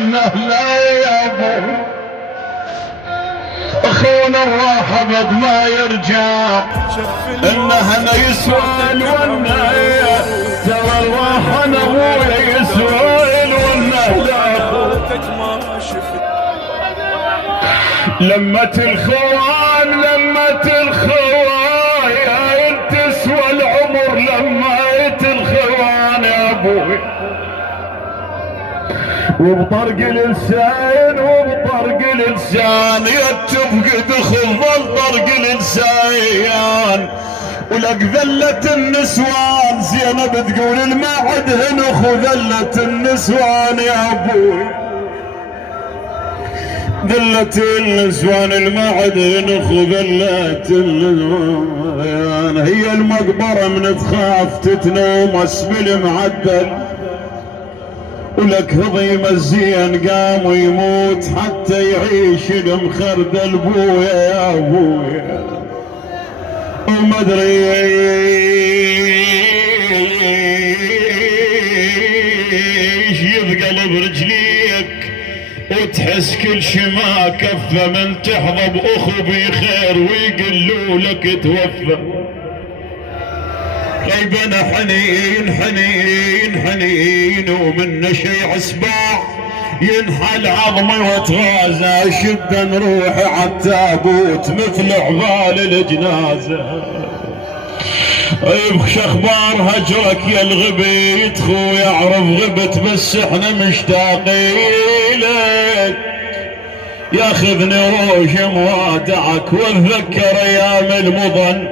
انه لا يا ابو اخونا الراح ابد ما يرجع، انه انا يسوى الونه ترى الراح انا ابويا يسوى الونه لا لمة الخوان لمة الخوايا انت تسوى العمر لمة الخوان يا ابوي، وبطرق الانسان وبطرق الانسان يتفقد خض طرق الانسان، ولك ذلة النسوان زينب تقول المعد هنخ ذلة النسوان يا ابوي، ذلة النسوان المعد هنخ ذلة النسوان، هي المقبرة من تخاف تتنوم اسم المعدل، ولك هضيم الزين قام ويموت حتى يعيش المخردل بويا يا ابويا، وما ادري ايش يثقل برجليك وتحس كل شما كفه من تحظى باخو بخير ويقلوا لك توفى، قلبنا حنين حنين حنين ومنا شيع صباع ينحل عظمي وتغازى شد نروح عالتابوت مثل عبال الجنازة، يبخش اخبار هجرك يا الغبيت خويا اعرف غبت بس احنا مشتاقين لك، ياخذني روش موادعك واتذكر ايام المضن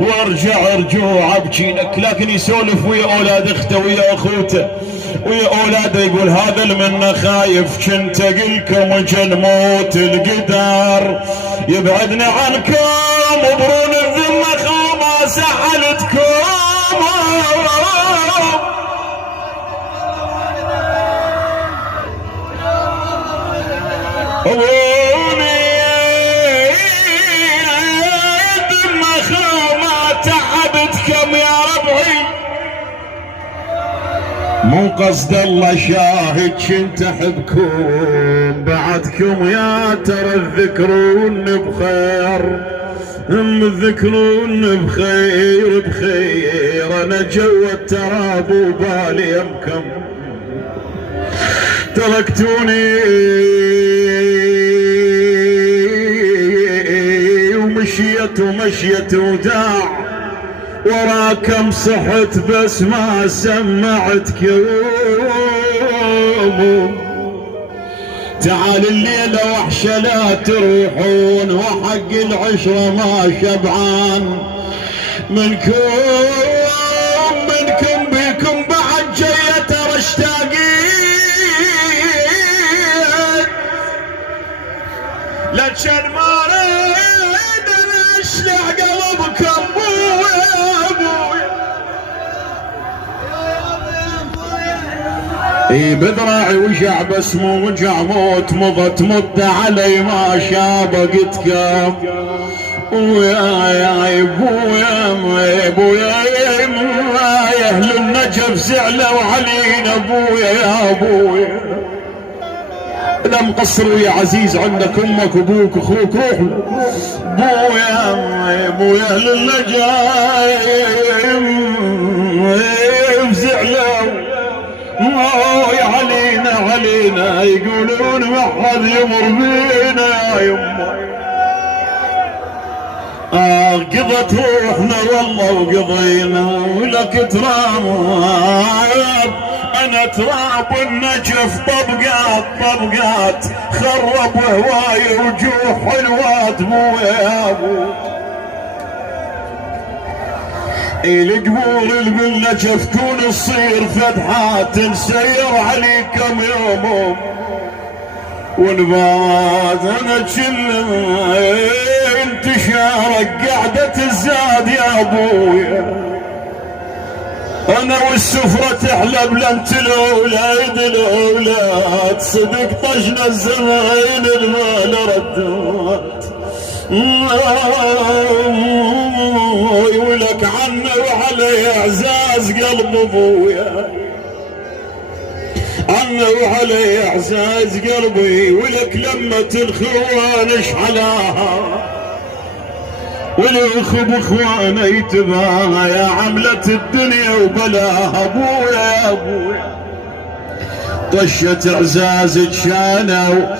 وارجع رجوع ابكي لك، لكن يسولف ويا اولاد اخته ويا اخوته ويا اولاده يقول هذا المنا خايف كنت اقلكم وجن موت القدر يبعدني عنكم وبرون الذمه خاما سحلتكم مو قصد الله شاهد كنت احبكم بعدكم يا ترى تذكرون بخير تذكرون بخير بخير، انا جو التراب وبالي يمكم تركتوني ومشيت ومشيت وداع وراكم صحت بس ما سمعتكم، تعال الليلة وحشة لا تروحون وحق العشرة ما شبعان منكم بيكم بعد جاية ترى اشتاقين لجن ما ريد نشلع قلبكم اي بذراعي وجع بس مو وجع موت مضت مد علي ما شابقتكم ويا ابويا يا اهل النجف زعلوا علينا ابويا يا ابويا، لا مقصر ويا عزيز عندك امك وابوك واخوك روح ابويا اهل النجف زعلوا علينا يقولون ما حد يمر بينا يا يمه، قضت روحنا والله وقضينا ولك تراب انا تراب النجف طبقات خرب هواي وجوه حلوات مو يا ابو القبور اللي بالنجف كون تصير فتحات نسير عليكم يوم ونبات انا كل انتشارك قعدة الزاد يا ابويا، انا والسفرة تحلب لن تلولاد الاولاد صدق طجنا الزمان المال ردات ولك عنه وعلي اعزاز قلب ابويا، عن صنوا علي اعزاز قلبي ولك لمة الخوان اشحلاها والاخ باخوانه يتباهى يا عملة الدنيا وبلاها ابويا يا ابويا طشت اعزازك شانه